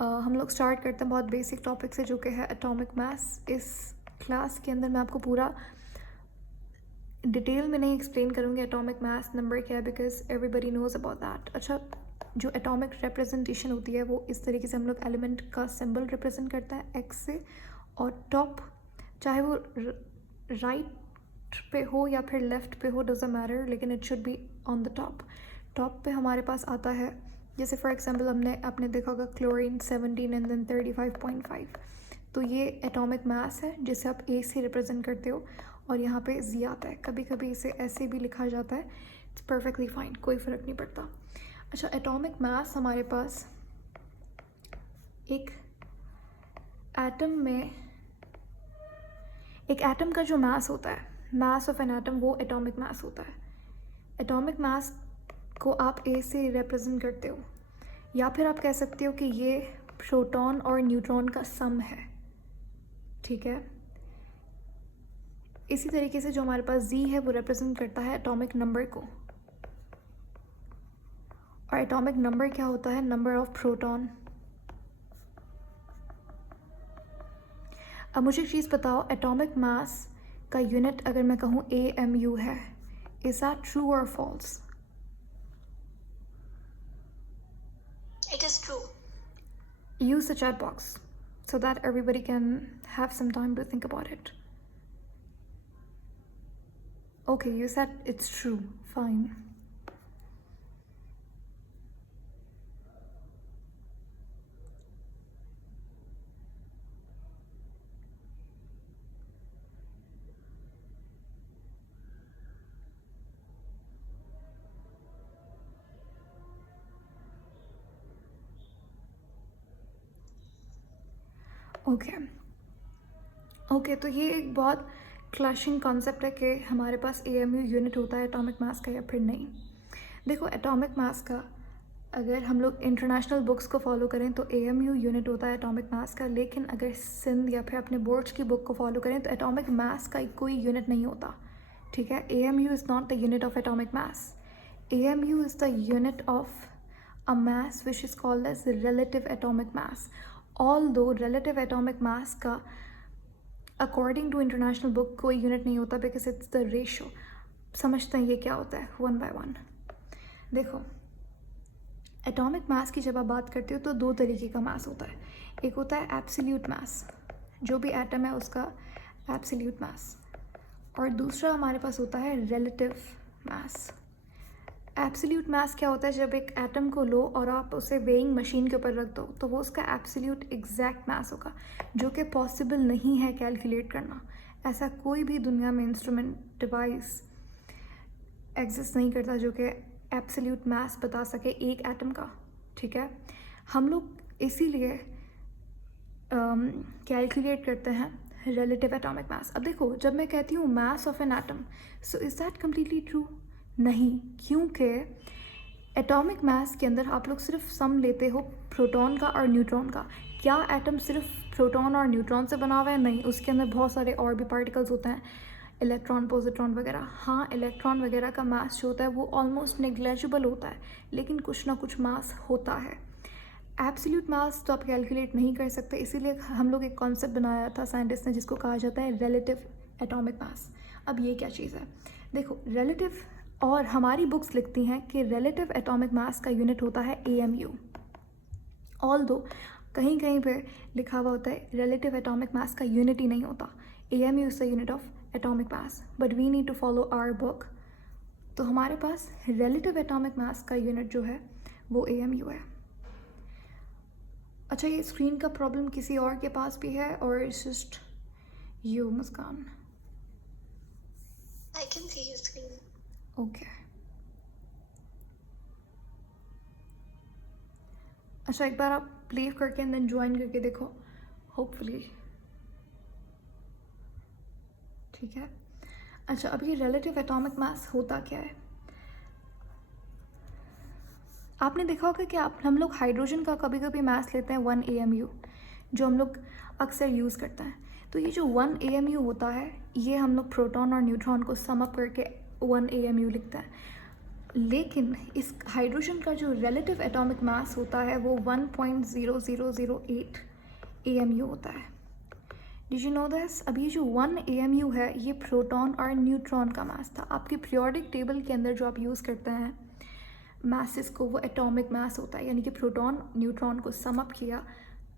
हम लोग स्टार्ट करते हैं बहुत बेसिक टॉपिक से, जो कि है एटॉमिक मास। इस क्लास के अंदर मैं आपको पूरा डिटेल में नहीं एक्सप्लेन करूँगी एटॉमिक मास नंबर क्या है, because everybody nose about that. अच्छा, जो एटॉमिक रिप्रेजेंटेशन होती है वो इस तरीके से हम लोग एलिमेंट का सिंबल रिप्रेजेंट करता है एक्स से, और टॉप चाहे वो राइट पे हो या फिर लेफ़्ट पे हो, डज़ंट मैटर, लेकिन it should be on the top. Top पे हमारे पास आता है, जैसे फॉर एग्जांपल आपने देखा होगा क्लोरीन 17 एंड देन 35.5, तो ये एटॉमिक मास है जिसे आप ए से रिप्रेजेंट करते हो, और यहाँ पे जी आता है। कभी कभी इसे ऐसे भी लिखा जाता है, इट्स परफेक्टली फाइन, कोई फ़र्क नहीं पड़ता। अच्छा, एटॉमिक मास हमारे पास एक एटम का जो मास होता है, मास ऑफ एन एटम, वो एटॉमिक मास होता है। एटॉमिक मास को आप ए से रिप्रेजेंट करते हो, या फिर आप कह सकते हो कि ये प्रोटॉन और न्यूट्रॉन का सम है, ठीक है। इसी तरीके से जो हमारे पास जी है वो रिप्रेजेंट करता है एटॉमिक नंबर को, और एटॉमिक नंबर क्या होता है? Number of proton. अब मुझे एक चीज़ बताओ, एटॉमिक मास का यूनिट अगर मैं कहूँ AMU है, इज दैट ट्रू और false? It is true. Use the chat box so that everybody can have some time to think about it. Okay, you said it's true. Fine. Okay, तो ये एक बहुत clashing concept है कि हमारे पास AMU unit होता है एटॉमिक मास का या फिर नहीं। देखो, एटॉमिक मास का अगर हम लोग इंटरनेशनल बुक्स को फॉलो करें तो AMU यूनिट होता है एटॉमिक मास का, लेकिन अगर सिंध या फिर अपने बोर्ड्स की बुक को फॉलो करें तो एटॉमिक मास का कोई यूनिट नहीं होता, ठीक है। AMU is not the unit of atomic mass. AMU is the unit of a mass which is called as relative atomic mass. Although relative atomic mass का अकॉर्डिंग टू इंटरनेशनल बुक कोई unit नहीं होता, because it's the ratio. समझते हैं ये क्या होता है 1 by 1। देखो, एटॉमिक मास की जब आप बात करते हो तो दो तरीके का मास होता है। एक होता है एब्सोल्यूट मास, जो भी एटम है उसका एब्सोल्यूट मास, और दूसरा हमारे पास होता है रिलेटिव मास। एब्सोल्यूट मास क्या होता है? जब एक एटम को लो और आप उसे वेइंग मशीन के ऊपर रख दो तो वो उसका एब्सोल्यूट एग्जैक्ट मास होगा, जो कि पॉसिबल नहीं है कैलकुलेट करना। ऐसा कोई भी दुनिया में इंस्ट्रूमेंट डिवाइस एग्जिस्ट नहीं करता जो कि एब्सोल्यूट मास बता सके एक एटम का, ठीक है। हम लोग इसीलिए कैलकुलेट करते हैं रिलेटिव एटॉमिक मास। अब देखो, जब मैं कहती हूँ मास of an atom, so is that completely true? नहीं, क्योंकि एटॉमिक मास के अंदर आप लोग सिर्फ सम लेते हो प्रोटॉन का और न्यूट्रॉन का। क्या एटम सिर्फ प्रोटॉन और न्यूट्रॉन से बना हुआ है? नहीं, उसके अंदर बहुत सारे और भी पार्टिकल्स होते हैं, इलेक्ट्रॉन, पॉजिट्रॉन वगैरह। हाँ, इलेक्ट्रॉन वगैरह का मास जो होता है वो ऑलमोस्ट नेग्लेजिबल होता है, लेकिन कुछ ना कुछ मास होता है। एब्सोल्यूट मास तो आप कैलकुलेट नहीं कर सकते, इसीलिए हम लोग एक कॉन्सेप्ट बनाया था साइंटिस्ट ने जिसको कहा जाता है रिलेटिव एटॉमिक मास। अब ये क्या चीज़ है? देखो, रिलेटिव, और हमारी बुक्स लिखती हैं कि रिलेटिव एटॉमिक मास का यूनिट होता है AMU। ऑल्दो कहीं कहीं पे लिखा हुआ होता है रिलेटिव एटॉमिक मास का यूनिट ही नहीं होता, AMU is the unit of atomic mass, but we need to follow our book. तो हमारे पास रिलेटिव एटॉमिक मास का यूनिट जो है वो AMU है। अच्छा, ये स्क्रीन का प्रॉब्लम किसी और के पास भी है, और it's just you Muskan? I can see your screen. Okay. अच्छा, एक बार आप प्ले करके एंड देन ज्वाइन करके देखो, होपफुली, ठीक है। अच्छा, अब ये रिलेटिव एटॉमिक मास होता क्या है? आपने देखा होगा कि हम लोग हाइड्रोजन का कभी कभी मास लेते हैं 1 AMU, जो हम लोग अक्सर यूज़ करते हैं। तो ये जो 1 AMU होता है, ये हम लोग प्रोटॉन और न्यूट्रॉन को सम अप करके 1 AMU लिखते हैं। लेकिन इस हाइड्रोजन का जो रिलेटिव एटॉमिक मास होता है वो 1.0008 AMU होता है। Did you know this? अब ये जो 1 AMU है ये प्रोटॉन और न्यूट्रॉन का मास था। आपके पीरियोडिक टेबल के अंदर जो आप यूज़ करते हैं मासेस को, वो एटॉमिक मास होता है, यानी कि प्रोटॉन न्यूट्रॉन को सम अप किया,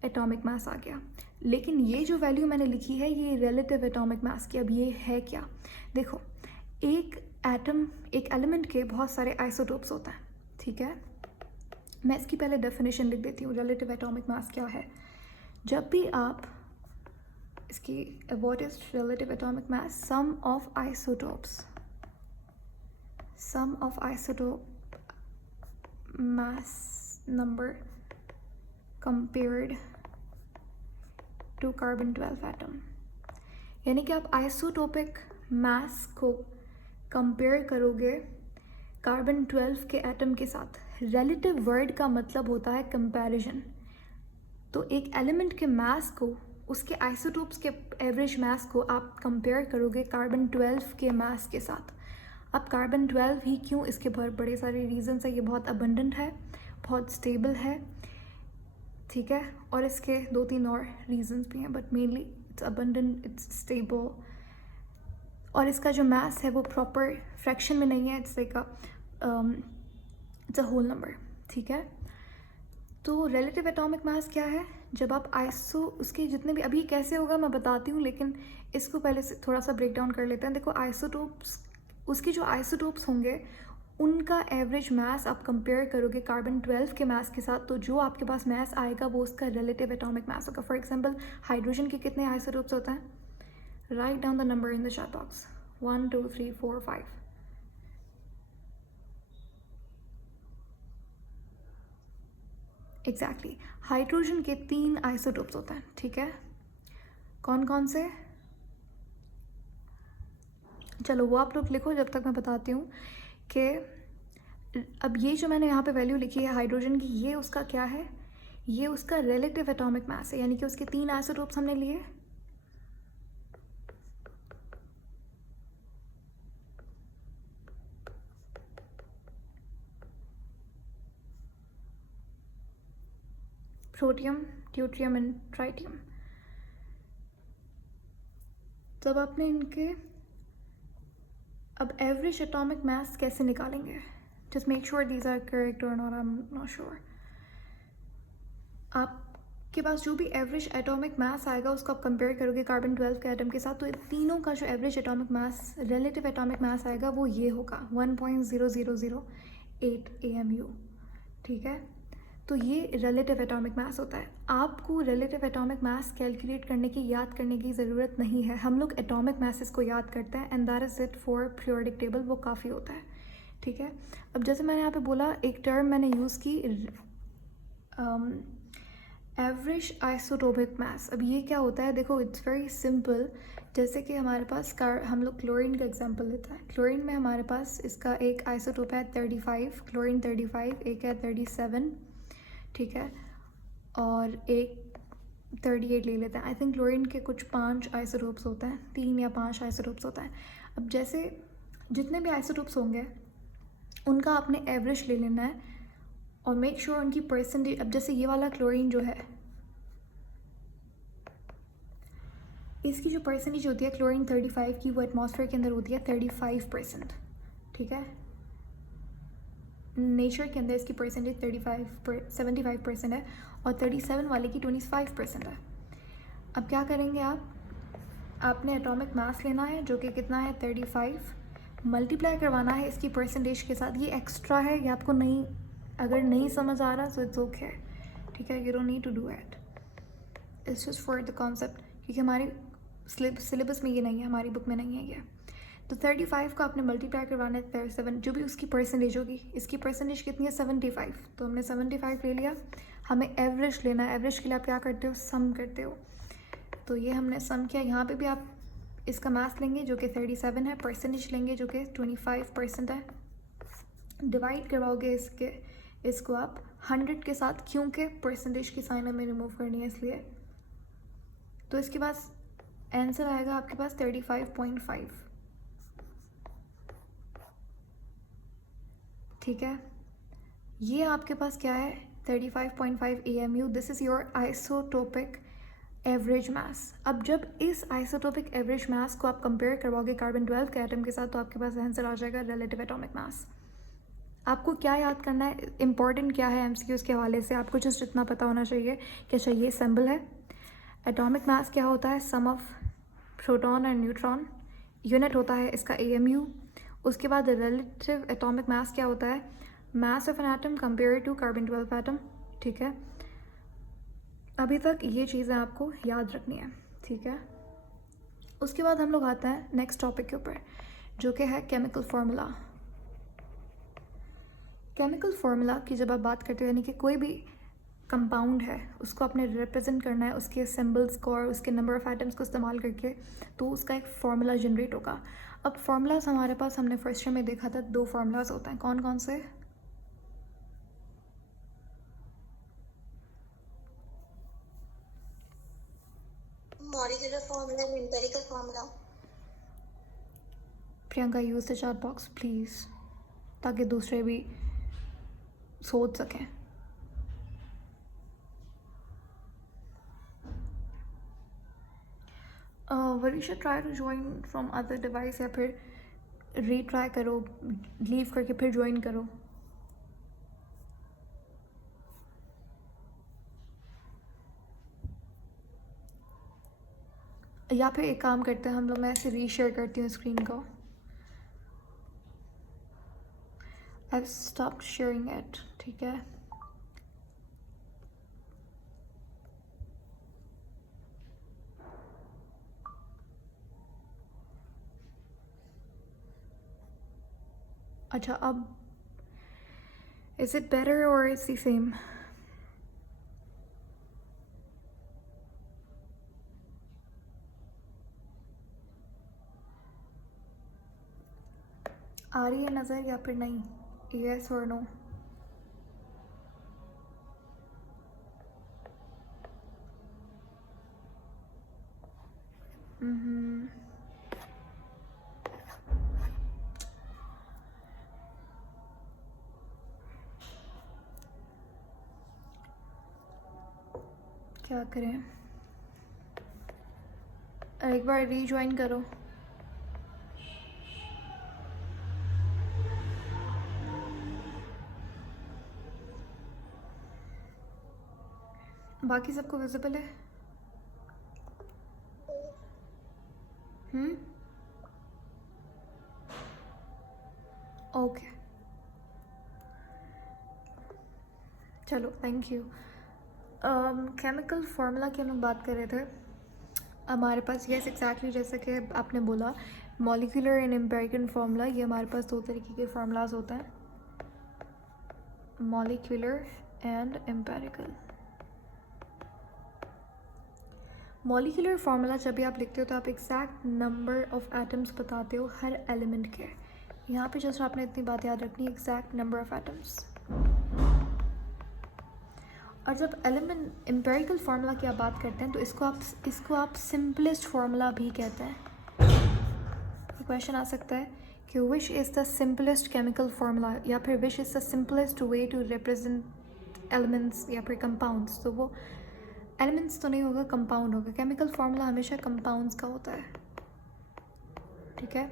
एटॉमिक मास आ गया। लेकिन ये जो वैल्यू मैंने लिखी है ये रिलेटिव एटॉमिक मास की। अब ये है क्या? देखो, एक एटम, एक एलिमेंट के बहुत सारे आइसोटोप्स होते हैं, ठीक है। मैं इसकी पहले डेफिनेशन लिख देती हूँ, रिलेटिव एटॉमिक मास क्या है। जब भी आप इसकी what is relative atomic mass? Sum of isotopes, sum of isotope mass number compared to carbon 12 atom। यानी कि आप आइसोटोपिक मास को कंपेयर करोगे कार्बन 12 के एटम के साथ। रिलेटिव वर्ड का मतलब होता है कंपैरिजन। तो एक एलिमेंट के मास को, उसके आइसोटोप्स के एवरेज मास को आप कंपेयर करोगे कार्बन 12 के मास के साथ। अब कार्बन 12 ही क्यों? इसके बहुत बड़े सारे रीजंस है। ये बहुत अबंडेंट है, बहुत स्टेबल है, ठीक है, और इसके 2-3 और रीजंस भी हैं, but mainly it's abundant, it's stable, और इसका जो मास है वो प्रॉपर फ्रैक्शन में नहीं है, it's like it's a whole number, ठीक है। तो रिलेटिव एटॉमिक मास क्या है? जब आप उसके जितने भी, अभी कैसे होगा मैं बताती हूँ, लेकिन इसको पहले से थोड़ा सा ब्रेक डाउन कर लेते हैं। देखो, आइसोटोप्स, उसके जो आइसोटोप्स होंगे उनका एवरेज मास आप कंपेयर करोगे कार्बन 12 के मास के साथ, तो जो आपके पास मास आएगा वो उसका रिलेटिव एटॉमिक मास होगा। फॉर एग्जांपल, हाइड्रोजन के कितने आइसोटोप्स होते हैं? Write down the number in the chat box. 1 2 3 4 5। Exactly, hydrogen के 3 आइसोटोप्स होते हैं, ठीक है। कौन कौन से? चलो वो आप लोग लिखो जब तक मैं बताती हूँ कि अब ये जो मैंने यहाँ पे वैल्यू लिखी है हाइड्रोजन की, ये उसका क्या है? ये उसका रिलेटिव एटॉमिक मास है, यानी कि उसके 3 आइसोटोप्स हमने लिए। Protium, deuterium and tritium. तब आपने इनके, अब एवरेज एटॉमिक मास कैसे निकालेंगे? Just make sure these are correct or not, I am not sure. आपके पास जो भी एवरेज एटॉमिक मास आएगा उसको आप कंपेयर करोगे कार्बन 12 के एटम के साथ, तो इन तीनों का जो एवरेज एटॉमिक मास, रिलेटिव एटॉमिक मास आएगा वो ये होगा 1.0008 AMU, ठीक है। तो ये रिलेटिव एटॉमिक मास होता है। आपको रिलेटिव एटॉमिक मास कैलकुलेट करने की, याद करने की ज़रूरत नहीं है। हम लोग एटॉमिक मासेस को याद करते हैं, and that is it for periodic table, वो काफ़ी होता है, ठीक है। अब जैसे मैंने यहाँ पे बोला, एक टर्म मैंने यूज़ की, एवरेज आइसोटोपिक मास। अब ये क्या होता है? देखो, इट्स वेरी सिंपल। जैसे कि हमारे पास हम लोग क्लोरीन का एग्जांपल लेते हैं। क्लोरीन में हमारे पास इसका एक आइसोटोप है 35, क्लोरीन 35, एक है 37, ठीक है, और एक 38 ले लेते हैं। आई थिंक क्लोरीन के कुछ 5 आइसोटोप्स होते हैं, 3 या 5 आइसोटोप्स होता है। अब जैसे जितने भी आइसोटोप्स होंगे उनका आपने एवरेज ले लेना है और मेक श्योर उनकी परसेंटेज। अब जैसे ये वाला क्लोरीन जो है, इसकी जो परसेंटेज होती है क्लोरीन 35 की, वो एटमॉस्फेयर के अंदर होती है 35%, ठीक है। नेचर के अंदर इसकी परसेंटेज 75% है और 37 वाले की 25% है। अब क्या करेंगे आप? आपने एटॉमिक मास लेना है जो कि कितना है 35, मल्टीप्लाई करवाना है इसकी परसेंटेज के साथ। ये एक्स्ट्रा है, ये आपको नहीं, अगर नहीं समझ आ रहा सो इट्स ओके, ठीक है, you don't need to do it, it's just for the concept, क्योंकि हमारी सिलेबस में ये नहीं है, हमारी बुक में नहीं है ये। तो 35 का आपने मल्टीप्लाई करवाना है 37, जो भी उसकी परसेंटेज होगी। इसकी परसेंटेज कितनी है 75, तो हमने 75 ले लिया। हमें एवरेज लेना है, एवरेज के लिए आप क्या करते हो? सम करते हो। तो ये हमने सम किया। यहाँ पे भी आप इसका मास लेंगे जो कि 37 है, परसेंटेज लेंगे जो कि 25% है, डिवाइड करवाओगे इसको आप 100 के साथ, क्योंकि परसेंटेज की साइन हमें रिमूव करनी है इसलिए। तो इसके पास आंसर आएगा आपके पास 35.5। ठीक है, ये आपके पास क्या है 35.5 AMU, this is your isotopic average mass. अब जब इस आइसोटोपिक एवरेज मास को आप कंपेयर करवाओगे कार्बन 12 के एटम के साथ तो आपके पास आंसर आ जाएगा रिलेटिव एटॉमिक मास। आपको क्या याद करना है, इंपॉर्टेंट क्या है MCQs के हवाले से, आपको जस्ट इतना पता होना चाहिए कि अच्छा ये सिंबल है। एटॉमिक मास क्या होता है, sum of proton and neutron, unit होता है इसका AMU। उसके बाद रिलेटिव एटॉमिक मास क्या होता है, mass of an atom compare to carbon 12 atom. ठीक है, अभी तक ये चीज़ें आपको याद रखनी है। ठीक है, उसके बाद हम लोग आते हैं नेक्स्ट टॉपिक के ऊपर जो कि है केमिकल फार्मूला। केमिकल फार्मूला की जब आप बात करते हो यानी कि कोई भी कंपाउंड है उसको आपने रिप्रेजेंट करना है उसके सिंबल्स को और उसके नंबर ऑफ़ एटम्स को इस्तेमाल करके, तो उसका एक फार्मूला जनरेट होगा। अब फार्मूलाज हमारे पास हमने फर्स्ट ईयर में देखा था 2 फार्मूलाज होते हैं, कौन कौन से, molecular formula and empirical formula. Priyanka use the chat box please ताकि दूसरे भी सोच सकें। Varisha try to join from other device या फिर रीट्राई करो, लीव करके फिर ज्वाइन करो। या फिर एक काम करते हैं हम लोग, मैं ऐसे रीशेयर करती हूँ स्क्रीन को। I stop sharing it. ठीक है, अच्छा अब इज इट बेटर और इज द सेम? आ रही है नज़र या फिर नहीं, यस और नो? क्या करें, एक बार रीज्वाइन करो। बाकी सबको विजिबल है? ओके, चलो थैंक यू। केमिकल फार्मूला की हम लोग बात कर रहे थे। हमारे पास यस एग्जैक्टली जैसे कि आपने बोला मॉलिक्यूलर एंड एम्पिरिकल फार्मूला, ये हमारे पास 2 तरीके के फार्मूलाज होते हैं, molecular and empirical. Molecular formula जब भी आप लिखते हो तो आप एग्जैक्ट नंबर ऑफ एटम्स बताते हो हर एलिमेंट के। यहाँ पे जस्ट आपने इतनी बात याद रखनी है, एग्जैक्ट नंबर ऑफ एटम्स। और जब एलिमेंट एम्पिरिकल फार्मूला की आप बात करते हैं तो इसको आप सिंपलेस्ट फार्मूला भी कहते हैं। क्वेश्चन आ सकता है कि which is the simplest chemical formula या फिर which is the simplest way to represent elements या फिर कंपाउंड्स, तो वो एलिमेंट्स तो नहीं होगा, कंपाउंड होगा। केमिकल फार्मूला हमेशा कंपाउंड्स का होता है। ठीक है,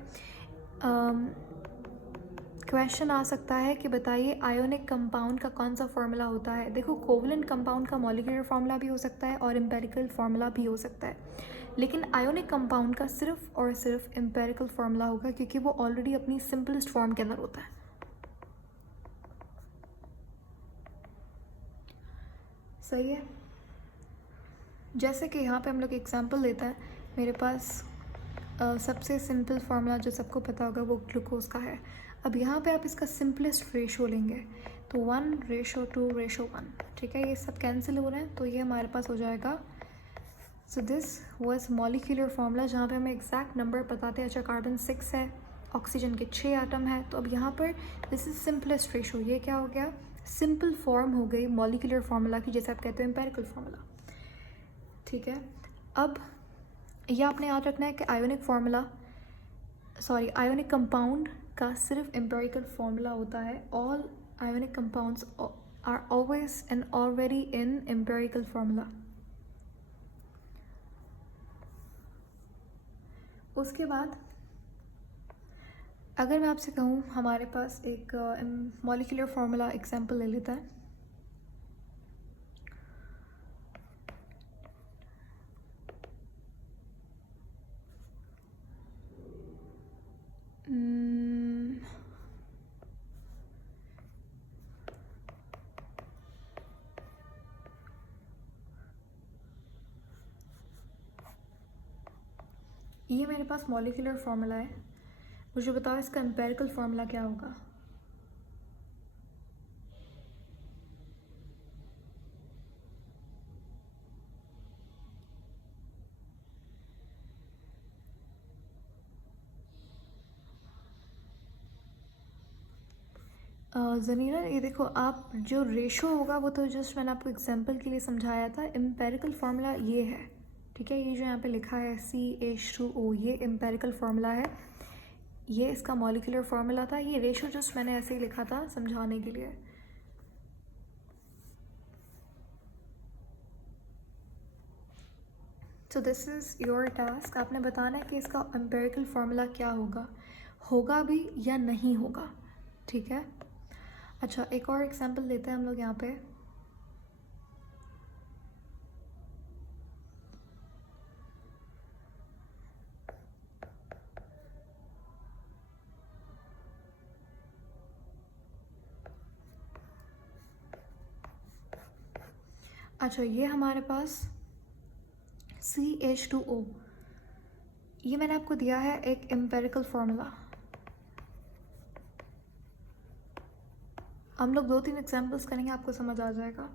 क्वेश्चन आ सकता है कि बताइए आयोनिक कंपाउंड का कौन सा फार्मूला होता है। देखो कोवलेंट कंपाउंड का मॉलिक्यूलर फार्मूला भी हो सकता है और एम्पिरिकल फार्मूला भी हो सकता है, लेकिन आयोनिक कंपाउंड का सिर्फ और सिर्फ एम्पिरिकल फार्मूला होगा क्योंकि वो ऑलरेडी अपनी सिंपलेस्ट फॉर्म के अंदर होता है। सही है, जैसे कि यहाँ पे हम लोग एग्जांपल लेते हैं, मेरे पास सबसे सिंपल फार्मूला जो सबको पता होगा वो ग्लूकोज का है। अब यहाँ पे आप इसका सिंपलेस्ट रेशो लेंगे तो 1:2:1। ठीक है, ये सब कैंसिल हो रहे हैं तो ये हमारे पास हो जाएगा। So this was molecular formula जहाँ पे हमें एग्जैक्ट नंबर बताते हैं। अच्छा कार्बन 6 है, ऑक्सीजन के 6 एटम है, तो अब यहाँ पर दिस इज सिंपलेस्ट रेशो, ये क्या हो गया, सिंपल फॉर्म हो गई मॉलिक्यूलर फार्मूला की, जैसे आप कहते हो एम्पिरिकल फार्मूला। ठीक है, अब यह आपने याद रखना है कि आयोनिक कंपाउंड का सिर्फ एम्पेरिकल फार्मूला होता है. All ionic compounds are always and already in empirical formula. उसके बाद अगर मैं आपसे कहूँ हमारे पास एक मॉलिक्यूलर फार्मूला एग्जांपल ले लेता है. ये मेरे पास मॉलिक्यूलर फार्मूला है. मुझे बताओ इसका एम्पेरिकल फार्मूला क्या होगा. ज़नीरा ये देखो, आप जो रेशो होगा वो तो जस्ट मैंने आपको एग्जांपल के लिए समझाया था. एम्पेरिकल फार्मूला ये है, ठीक है. ये जो यहाँ पे लिखा है CH2O, ये एम्पेरिकल फार्मूला है. ये इसका मॉलिक्यूलर फार्मूला था. ये रेशो जस्ट मैंने ऐसे ही लिखा था समझाने के लिए. So this is your task. आपने बताना है कि इसका एम्पेरिकल फार्मूला क्या होगा, होगा भी या नहीं होगा, ठीक है. अच्छा, एक और एग्जांपल लेते हैं हम लोग यहाँ पे. अच्छा, ये हमारे पास CH2O, ये मैंने आपको दिया है एक एम्पेरिकल फार्मूला. हम लोग 2-3 एग्जांपल्स करेंगे, आपको समझ आ जाएगा,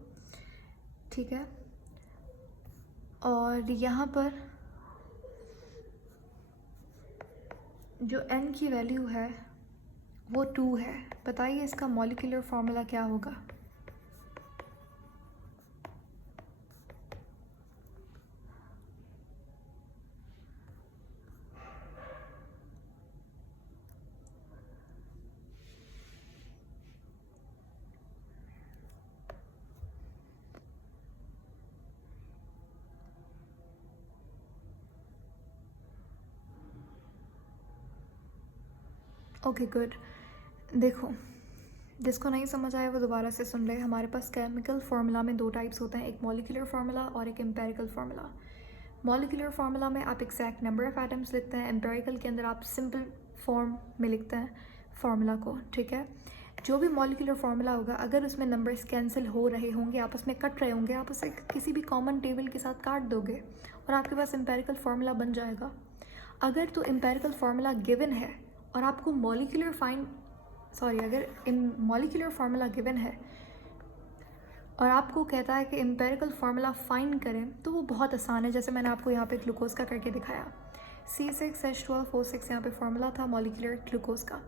ठीक है. और यहाँ पर जो N की वैल्यू है वो 2 है. बताइए इसका मॉलिक्यूलर फार्मूला क्या होगा. Okay good. देखो, जिसको नहीं समझ आया वो दोबारा से सुन ले. हमारे पास केमिकल फार्मूला में 2 टाइप्स होते हैं, एक मॉलिक्यूलर फार्मूला और एक एम्पेरिकल फार्मूला. मॉलिक्यूलर फार्मूला में आप एग्जैक्ट नंबर ऑफ एटम्स लिखते हैं. एम्पेरिकल के अंदर आप सिंपल फॉर्म में लिखते हैं फार्मूला को, ठीक है. जो भी मॉलिक्यूलर फार्मूला होगा, अगर उसमें नंबर्स कैंसिल हो रहे होंगे, आपस में कट रहे होंगे, आप उसे किसी भी कॉमन टेबल के साथ काट दोगे और आपके पास एम्पेरिकल फार्मूला बन जाएगा. अगर तो एम्पेरिकल फार्मूला गिवन है और आपको अगर मॉलिक्यूलर फार्मूला गिवन है और आपको कहता है कि एम्पेरिकल फार्मूला फाइंड करें, तो वो बहुत आसान है. जैसे मैंने आपको यहाँ पे ग्लूकोज का करके दिखाया. C6H12O6 यहाँ पे फार्मूला था मॉलिक्यूलर ग्लूकोज का.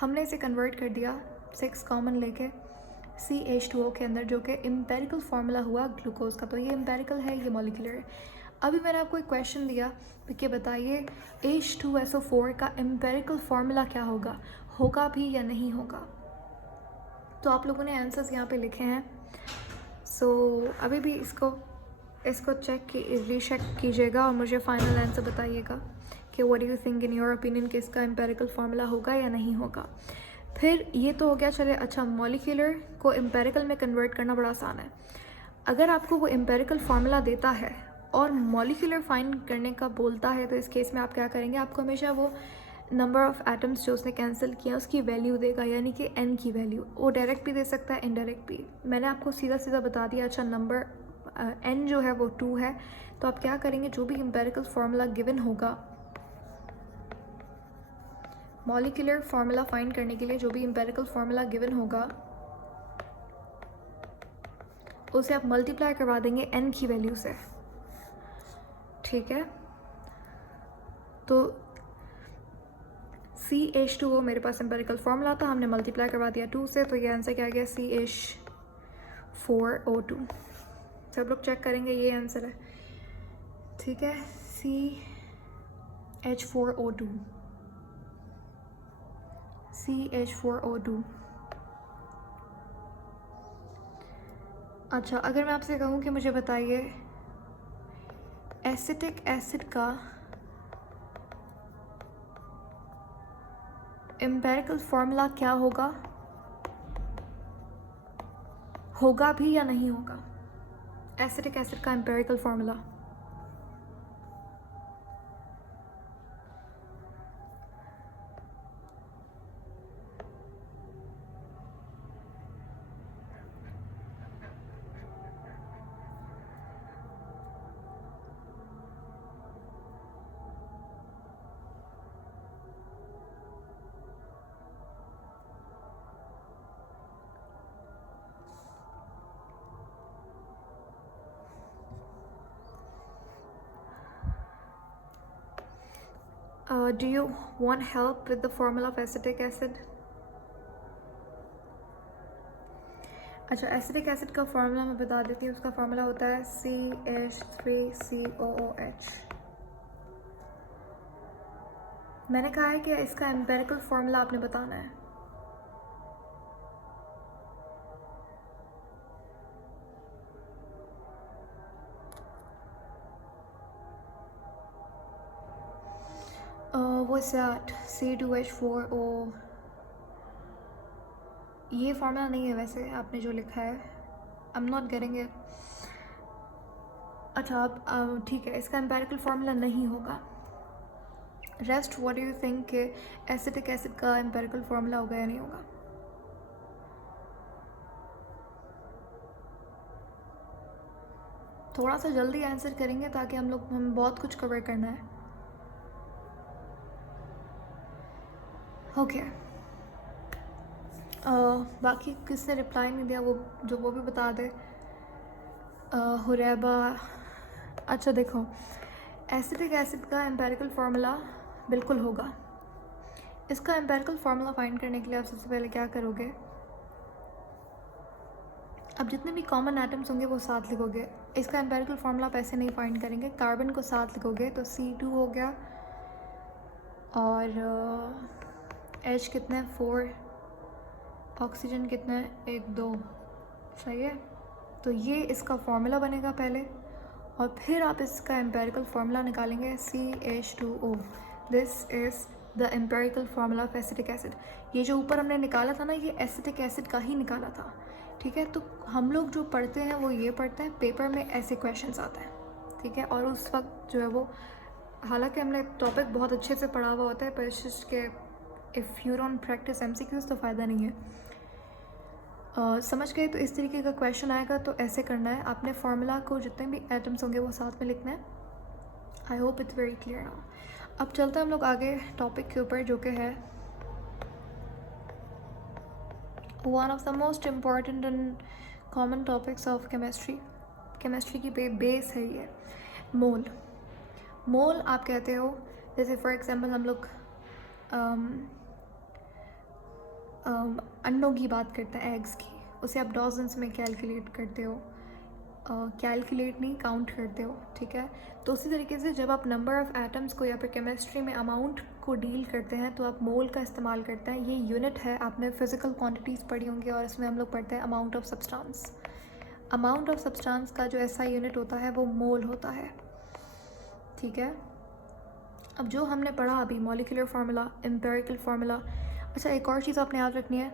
हमने इसे कन्वर्ट कर दिया 6 कॉमन लेके CH2O के अंदर, जो कि एम्पेरिकल फार्मूला हुआ ग्लूकोज का. तो ये एम्पेरिकल है, ये मॉलिक्यूलर है. अभी मैंने आपको एक क्वेश्चन दिया कि बताइए H2SO4 का एम्पेरिकल फार्मूला क्या होगा, होगा भी या नहीं होगा. तो आप लोगों ने आंसर्स यहाँ पे लिखे हैं. सो अभी भी इसको रीचेक कीजिएगा और मुझे फाइनल आंसर बताइएगा कि what do you think in your opinion कि इसका एम्पेरिकल फार्मूला होगा या नहीं होगा. फिर ये तो हो गया. चले, अच्छा, मॉलिक्यूलर को एम्पेरिकल में कन्वर्ट करना बड़ा आसान है. अगर आपको वो एम्पेरिकल फार्मूला देता है और मॉलिक्यूलर फाइंड करने का बोलता है, तो इस केस में आप क्या करेंगे, आपको हमेशा वो नंबर ऑफ़ एटम्स जो उसने कैंसिल किया उसकी वैल्यू देगा, यानी कि N की वैल्यू. वो डायरेक्ट भी दे सकता है, इनडायरेक्ट भी. मैंने आपको सीधा सीधा बता दिया. अच्छा, नंबर N जो है वो 2 है. तो आप क्या करेंगे, जो भी एम्पेरिकल फार्मूला गिवन होगा, मॉलिक्यूलर फार्मूला फाइंड करने के लिए जो भी एम्पेरिकल फार्मूला गिवन होगा, उसे आप मल्टीप्लाई करवा देंगे N की वैल्यू से, ठीक है. तो CH2O मेरे पास एम्पेरिकल फार्मूला था, हमने मल्टीप्लाई करवा दिया 2 से, तो ये आंसर क्या गया, CH4O2. सब लोग चेक करेंगे, ये आंसर है, ठीक है. CH4O2. CH4O2। अच्छा, अगर मैं आपसे कहूँ कि मुझे बताइए एसिटिक एसिड का एम्पिरिकल फार्मूला क्या होगा भी या नहीं होगा? एसिटिक एसिड का empirical formula. Do you want help with the formula of acetic acid? अच्छा, एसिटिक एसिड का फार्मूला मैं बता देती हूँ। उसका फार्मूला होता है CH3COOH। मैंने कहा है कि इसका एम्पिरिकल फार्मूला आपने बताना है। What's that? C2H4O। ये फार्मूला नहीं है वैसे आपने जो लिखा है। आई एम नॉट गेटिंग इट। अच्छा, अब ठीक है, इसका एम्पिरिकल फार्मूला नहीं होगा। Rest what do you think कि एसिटिक एसिड का एम्पिरिकल फार्मूला होगा या नहीं होगा? थोड़ा सा जल्दी आंसर करेंगे ताकि हम बहुत कुछ कवर करना है। ओके, बाकी किसने रिप्लाई नहीं दिया वो भी बता दे। हुरैबा। अच्छा देखो, एसिटिक एसिड का एम्पिरिकल फार्मूला बिल्कुल होगा। इसका एम्पिरिकल फार्मूला फाइंड करने के लिए आप सबसे पहले क्या करोगे, अब जितने भी कॉमन एटम्स होंगे वो साथ लिखोगे। इसका एम्पिरिकल फार्मूला आप ऐसे नहीं फाइंड करेंगे, कार्बन को साथ लिखोगे तो C2 हो गया और H कितने 4, ऑक्सीजन कितना है 1 2, सही है। तो ये इसका फार्मूला बनेगा पहले और फिर आप इसका एम्पिरिकल फार्मूला निकालेंगे CH2O। This is the empirical formula of acetic acid. ये जो ऊपर हमने निकाला था ना, ये एसिटिक एसिड का ही निकाला था, ठीक है। तो हम लोग जो पढ़ते हैं वो ये पढ़ते हैं, पेपर में ऐसे क्वेश्चंस आते हैं, ठीक है। और उस वक्त जो है वो, हालांकि हमने टॉपिक बहुत अच्छे से पढ़ा हुआ होता है, पर के if you don't practice MCQs तो फ़ायदा नहीं है। समझ गए? तो इस तरीके का क्वेश्चन आएगा तो ऐसे करना है आपने, फार्मूला को जितने भी एटम्स होंगे वो साथ में लिखना है। I hope it's very clear now. अब चलते हैं हम लोग आगे टॉपिक के ऊपर, जो कि है one of the most important and common topics of chemistry. Chemistry की बेस है ये, मोल। मोल आप कहते हो, जैसे फॉर एग्जांपल हम लोग अंडों की बात करते हैं, एग्स की, उसे आप डॉजन्स में कैलकुलेट करते हो, कैलकुलेट नहीं काउंट करते हो, ठीक है। तो उसी तरीके से जब आप नंबर ऑफ़ एटम्स को या फिर केमिस्ट्री में अमाउंट को डील करते हैं तो आप मोल का इस्तेमाल करते हैं। ये यूनिट है, आपने फिज़िकल क्वांटिटीज़ पढ़ी होंगी और इसमें हम लोग पढ़ते हैं amount of substance. Amount of substance का जो ऐसा यूनिट होता है वो मोल होता है, ठीक है। अब जो हमने पढ़ा अभी मॉलिक्यूलर फार्मूला, एम्पिरिकल फार्मूला। अच्छा, एक और चीज़ आपने याद रखनी है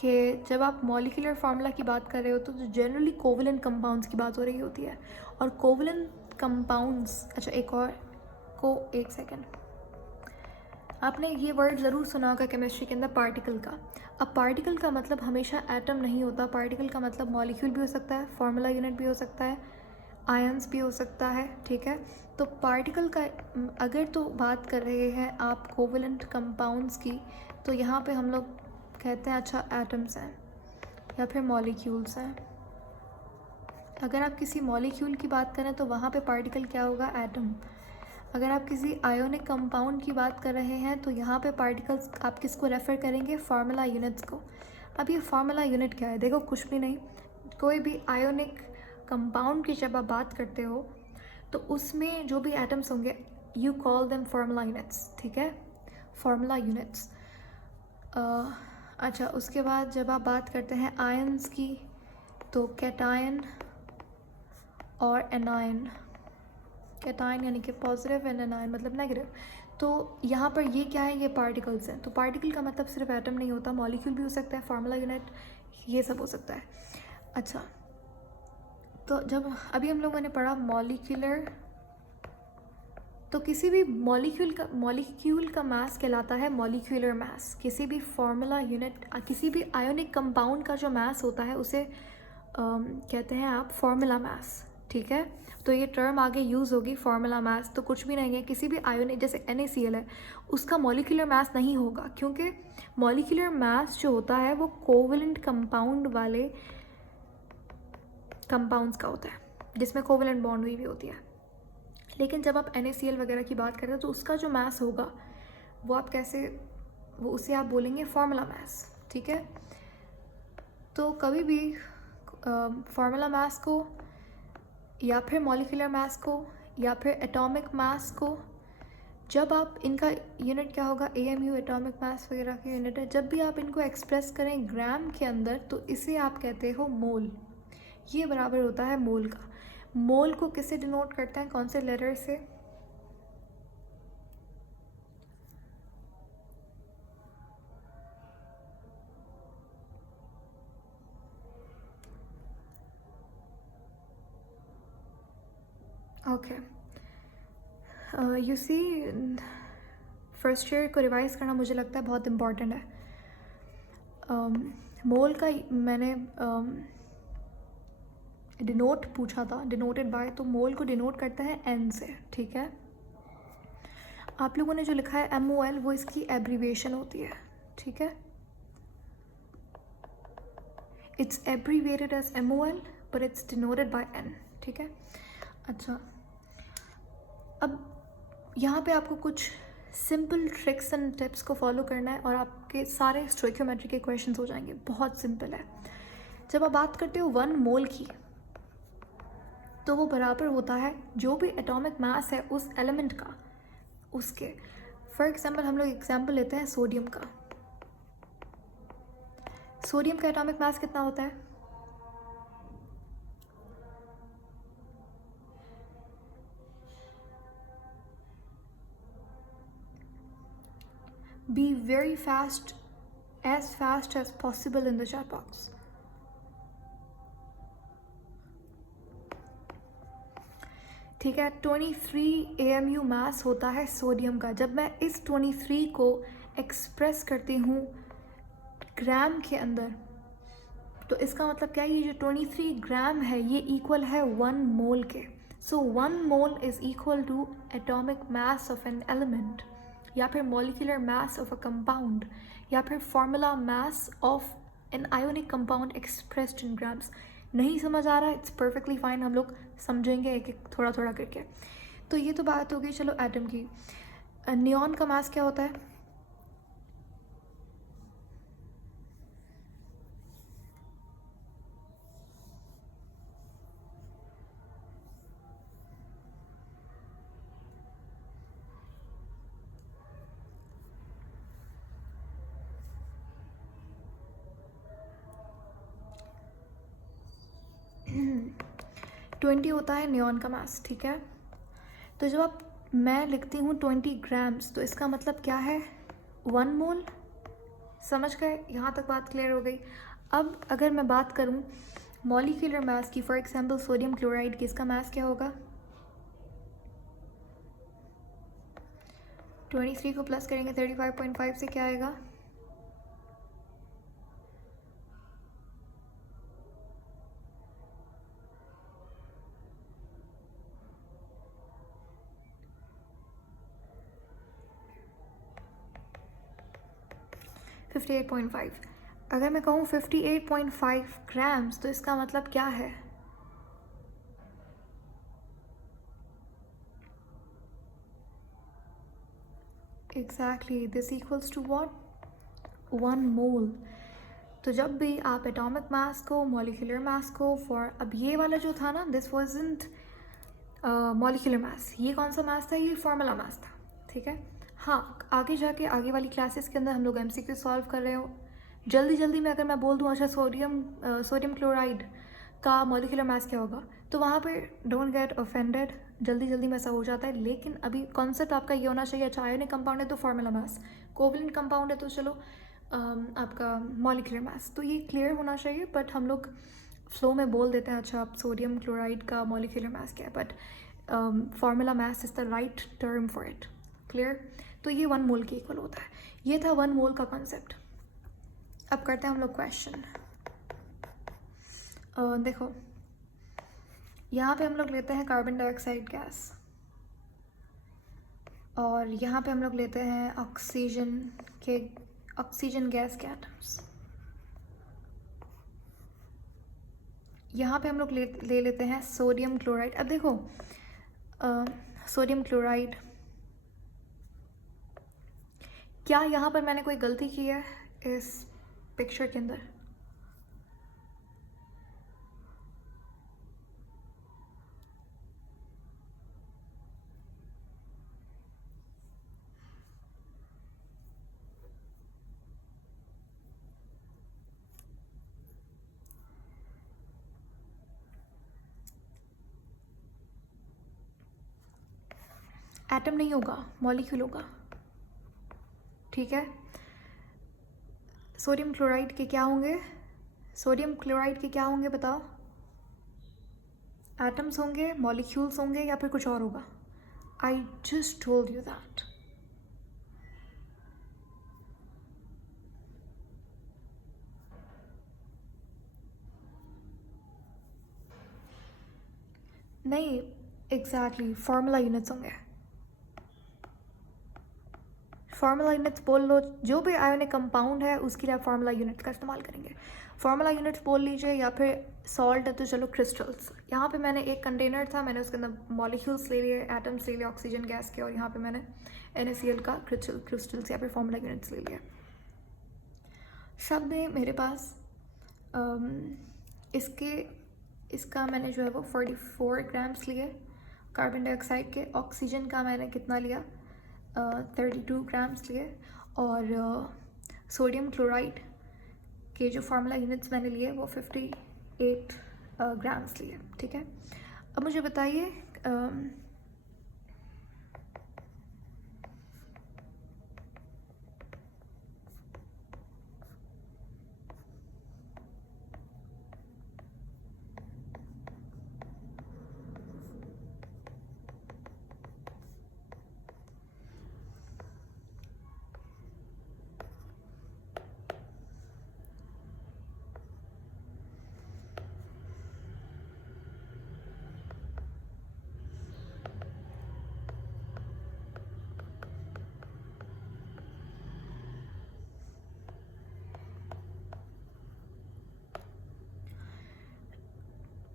कि जब आप मॉलिक्यूलर फार्मूला की बात कर रहे हो तो जनरली कोवलेंट कंपाउंड्स की बात हो रही होती है। और कोवलेंट कंपाउंड्स, अच्छा एक सेकेंड, आपने ये वर्ड ज़रूर सुना होगा केमिस्ट्री के अंदर, पार्टिकल का। अब पार्टिकल का मतलब हमेशा एटम नहीं होता, पार्टिकल का मतलब मॉलिक्यूल भी हो सकता है, फार्मूला यूनिट भी हो सकता है, आयंस भी हो सकता है, ठीक है। तो पार्टिकल का अगर तो बात कर रहे हैं आप कोवलेंट कंपाउंड्स की, तो यहाँ पे हम लोग कहते हैं अच्छा एटम्स हैं या फिर मॉलिक्यूल्स हैं। अगर आप किसी मॉलिक्यूल की बात करें तो वहाँ पे पार्टिकल क्या होगा, एटम। अगर आप किसी आयोनिक कंपाउंड की बात कर रहे हैं तो यहाँ पे पार्टिकल्स आप किसको रेफ़र करेंगे, फार्मूला यूनिट्स को। अब ये फार्मूला यूनिट क्या है, देखो कुछ भी नहीं, कोई भी आयोनिक कंपाउंड की जब आप बात करते हो तो उसमें जो भी एटम्स होंगे you call them formula units, ठीक है। Formula units. अच्छा, उसके बाद जब आप बात करते हैं आयंस की, तो कैटायन और एनायन। कैटायन यानी कि पॉजिटिव एंड एनायन मतलब नेगेटिव। तो यहाँ पर ये क्या है, ये पार्टिकल्स हैं। तो पार्टिकल का मतलब सिर्फ एटम नहीं होता, मॉलिक्यूल भी हो सकता है, फार्मूला यूनिट, ये सब हो सकता है। अच्छा, तो जब अभी हम लोगों ने पढ़ा मॉलिक्यूलर, तो किसी भी मॉलिक्यूल का मास कहलाता है मॉलिक्यूलर मास। किसी भी फार्मूला यूनिट, किसी भी आयोनिक कंपाउंड का जो मास होता है उसे कहते हैं आप फार्मूला मास, ठीक है। तो ये टर्म आगे यूज़ होगी, फार्मूला मास। तो कुछ भी नहीं है, किसी भी आयोनिक, जैसे NaCl है, उसका मॉलिक्यूलर मास नहीं होगा, क्योंकि मॉलिक्यूलर मास जो होता है वो कोवेलेंट कंपाउंड वाले कंपाउंड्स का होता है, जिसमें कोवेलेंट बॉन्ड हुई होती है। लेकिन जब आप NaCl वगैरह की बात करते हैं तो उसका जो मास होगा वो आप कैसे, वो उसे आप बोलेंगे फार्मूला मास, ठीक है। तो कभी भी फार्मूला मास को या फिर मॉलिक्यूलर मास को या फिर एटॉमिक मास को, जब आप इनका यूनिट क्या होगा, AMU एटॉमिक मास वगैरह की यूनिट है, जब भी आप इनको एक्सप्रेस करें ग्राम के अंदर तो इसे आप कहते हो मोल। ये बराबर होता है मोल का। मोल को किससे डिनोट करते हैं, कौन से लेटर से? Okay, you see, first year को रिवाइज करना मुझे लगता है बहुत इम्पॉर्टेंट है। मोल का मैंने डिनोट पूछा था, डिनोटेड बाय, तो मोल को डिनोट करता है N से, ठीक है। आप लोगों ने जो लिखा है MOL वो इसकी एब्रीविएशन होती है, ठीक है। It's abbreviated as MOL but it's denoted by N, ठीक है। अच्छा, अब यहाँ पे आपको कुछ सिंपल ट्रिक्स एंड टिप्स को फॉलो करना है और आपके सारे स्टोइकियोमेट्री के क्वेश्चंस हो जाएंगे। बहुत सिंपल है। जब आप बात करते हो 1 मोल की, तो वो बराबर होता है जो भी एटॉमिक मास है उस एलिमेंट का, उसके। फॉर एग्जांपल हम लोग एग्जांपल लेते हैं सोडियम का। सोडियम का एटॉमिक मास कितना होता है? Be very fast as possible in the chat box. ठीक है, 23 AMU मास होता है सोडियम का। जब मैं इस 23 को एक्सप्रेस करती हूँ ग्राम के अंदर, तो इसका मतलब क्या है, ये जो 23 ग्राम है ये इक्वल है 1 मोल के। So 1 mole is equal to atomic mass of an element, या फिर molecular mass of a compound, या फिर formula mass of an ionic compound expressed in grams. नहीं समझ आ रहा है, इट्स परफेक्टली फाइन, हम लोग समझेंगे एक एक थोड़ा थोड़ा करके। तो ये तो बात हो गई चलो एटम की। नियॉन का मास क्या होता है? ट्वेंटी होता है नियॉन का मास, ठीक है। तो जब मैं लिखती हूँ 20 ग्राम्स, तो इसका मतलब क्या है, 1 मोल। समझ गए? यहाँ तक बात क्लियर हो गई। अब अगर मैं बात करूँ मॉलिक्यूलर मास की, फॉर एग्जांपल सोडियम क्लोराइड की, इसका मास क्या होगा? 23 को प्लस करेंगे 35.5 से, क्या आएगा? $58.5। अगर मैं कहूँ 58.5 ग्राम्स, तो इसका मतलब क्या है? Exactly, this equals to what? 1 mole. तो जब भी आप एटॉमिक मास को, मॉलिक्यूलर मास को, फॉर अब ये वाला जो था ना, दिस वाजंट मॉलिक्यूलर मास, ये कौन सा मास था? ये फार्मूला मास था, ठीक है। हाँ, आगे जाके आगे वाली क्लासेस के अंदर हम लोग एमसीक्यू सॉल्व कर रहे हो। जल्दी जल्दी में अगर मैं बोल दूँ अच्छा सोडियम क्लोराइड का मॉलिक्यूलर मास क्या होगा, तो वहाँ पे डोंट गेट ऑफेंडेड, जल्दी जल्दी में ऐसा हो जाता है। लेकिन अभी कॉन्सेप्ट आपका ये होना चाहिए, अच्छा आयोनिक कंपाउंड है तो फार्मूला मास, कोवलेंट कंपाउंड है तो चलो आपका मॉलिक्यूलर मास, तो ये क्लियर होना चाहिए। बट हम लोग फ्लो में बोल देते हैं अच्छा आप सोडियम क्लोराइड का मॉलिक्यूलर मास क्या है, but formula mass is the right term for it. Clear? तो ये 1 मोल के इक्वल होता है। ये था 1 मोल का कॉन्सेप्ट। अब करते हैं हम लोग क्वेश्चन। देखो यहाँ पे हम लोग लेते हैं कार्बन डाइऑक्साइड गैस, और यहाँ पे हम लोग लेते हैं ऑक्सीजन गैस के एटम्स। यहाँ पे हम लोग ले लेते हैं सोडियम क्लोराइड। अब देखो सोडियम क्लोराइड, क्या यहाँ पर मैंने कोई गलती की है इस पिक्चर के अंदर? एटम नहीं होगा, मॉलिक्यूल होगा, ठीक है। सोडियम क्लोराइड के क्या होंगे? सोडियम क्लोराइड के क्या होंगे बताओ? एटम्स होंगे, मॉलिक्यूल्स होंगे, या फिर कुछ और होगा? I just told you that. नहीं, एग्जैक्टली फार्मूला यूनिट्स होंगे। फार्मूला यूनिट्स बोल लो, जो भी आयोनिक कंपाउंड है उसके लिए आप फार्मूला यूनिट्स का इस्तेमाल करेंगे। फार्मूला यूनिट्स बोल लीजिए, या फिर सॉल्ट है तो चलो क्रिस्टल्स। यहाँ पे मैंने एक कंटेनर था, मैंने उसके अंदर मॉलिक्यूल्स ले लिए, एटम्स ले लिए ऑक्सीजन गैस के, और यहाँ पे मैंने NaCl का क्रिस्टल्स या फिर फार्मूला यूनिट्स ले लिए। सब में मेरे पास इसका मैंने जो है वो 44 ग्राम्स लिए कार्बन डाइऑक्साइड के। ऑक्सीजन का मैंने कितना लिया? 32 ग्राम्स लिए। और सोडियम क्लोराइड के जो फार्मूला यूनिट्स मैंने लिए वो 58 ग्राम्स लिए, ठीक है। अब मुझे बताइए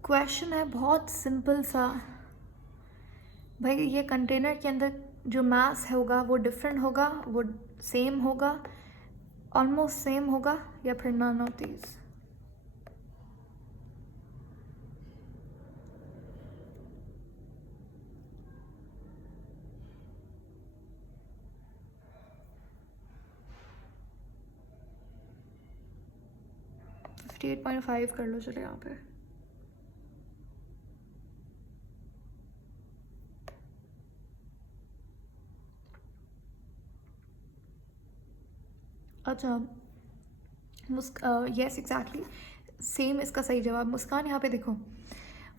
क्वेश्चन है बहुत सिंपल सा भाई। ये कंटेनर के अंदर जो मास होगा वो डिफरेंट होगा, वो सेम होगा, ऑलमोस्ट सेम होगा, या फिर नन ऑफ दीज? फिफ्टी 8.5 कर लो चलो यहाँ पे। अच्छा यस एग्जैक्टली सेम इसका सही जवाब। मुस्कान यहाँ पे देखो